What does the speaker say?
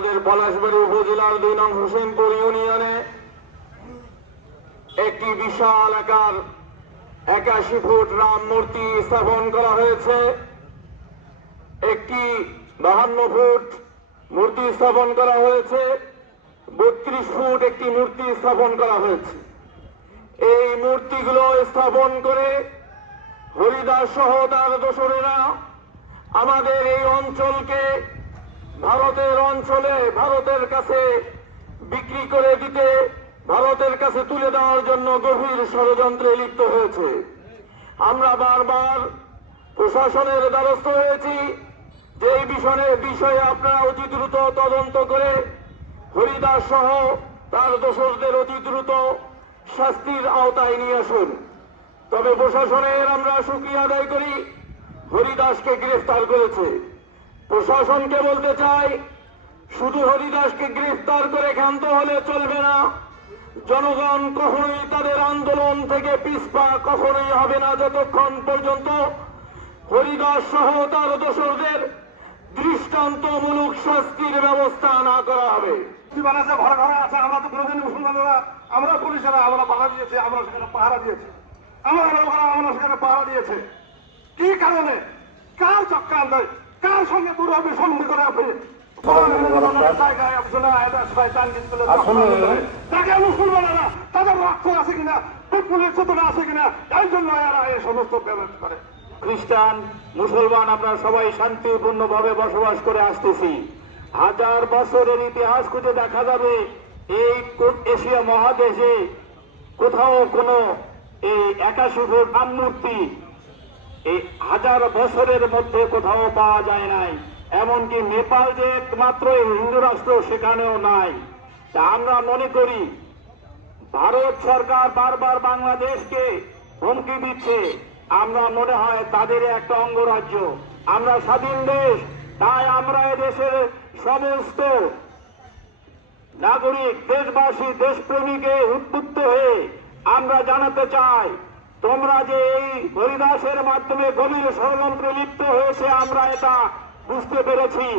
আমাদের পলাশবাড়ী উপজেলার 2 নং হোসেনপুর ইউনিয়নে একটি বিশাল আকার 81 ফুট রাম মূর্তি স্থাপন করা হয়েছে। একটি 52 ফুট মূর্তি স্থাপন করা হয়েছে। 32 ফুট একটি মূর্তি স্থাপন করা হয়েছে। এই মূর্তিগুলো স্থাপন করে হরিদাস সহ তার দোসরেরা আমাদের এই অঞ্চলকে ভারতের কাছে বিক্রি করে দিতে, ভারতের কাছে তুলে দেওয়ার জন্য গভীর ষড়যন্ত্রে লিপ্ত হয়েছে। আমরা বারবার প্রশাসনের দ্বারস্থ হয়েছি যে এই বিষয়ে আপনারা অতি দ্রুত তদন্ত করে হরিদাস সহ তার দোসরদের অতি দ্রুত শাস্তির আওতায় নিয়ে আসুন। তবে প্রশাসনের আমরা শুকরিয়া আদায় করি, হরিদাসকে গ্রেফতার করেছে। প্রশাসনকে বলতে চাই, শুধু হরিদাসকে গ্রেফতার করে ক্ষান্ত হলে চলবে না। জনগণ কখনোই তাদের আন্দোলন থেকে পিছপা কখনোই হবে না যতক্ষণ পর্যন্ত হরিদাস সহ তার দোসরদের দৃষ্টান্তমূলক শাস্তির ব্যবস্থা না করা হবে। ঘরে ঘরে আছে, আমরা তো কোনোদিন মুসলমানরা, আমরা পুলিশেরা আমরা পাহারা দিয়েছি, আমরা সেখানে পাহারা দিয়েছি, আমরা সেখানে পাহারা দিয়েছে। কি কারণে, কার চক্রান্তে, কার সঙ্গে পুরোপুরি সন্ধি করে আপনি তাকে মুসলমানেরা তাদের রক্ত আছে কিনা, পুলিশ চেতনা আছে কিনা, এই জন্য এরা এই সমস্ত ব্যবহার করে। খ্রিস্টান মুসলমান আমরা সবাই শান্তিপূর্ণভাবে বসবাস করে আসতেছি। 1000 বছরের ইতিহাস খুঁজে দেখা যাবে এই এশিয়া মহাদেশে কোথাও কোনো এই 81 ফুট রাম মূর্তি এই 1000 বছরের মধ্যে কোথাও পাওয়া যায় নাই। এমনকি নেপাল যে একমাত্র হিন্দু রাষ্ট্র, সেখানেও নাই। তা আমরা মনে করি ভারত সরকার বারবার বাংলাদেশকে হুমকি দিচ্ছে। আমরা মনে হয় তাদের একটা অঙ্গরাজ্য, আমরা স্বাধীন দেশ, তাই আমরা এদেশের সমস্ত নাগরিক, দেশবাসী, দেশপ্রেমীকে উদ্বুদ্ধ হয়ে আমরা জানাতে চাই, তোমরা যে এই হরিদাসের মাধ্যমে গভীর ষড়যন্ত্রে লিপ্ত হয়েছে, আমরা এটা বুঝতে পেরেছি।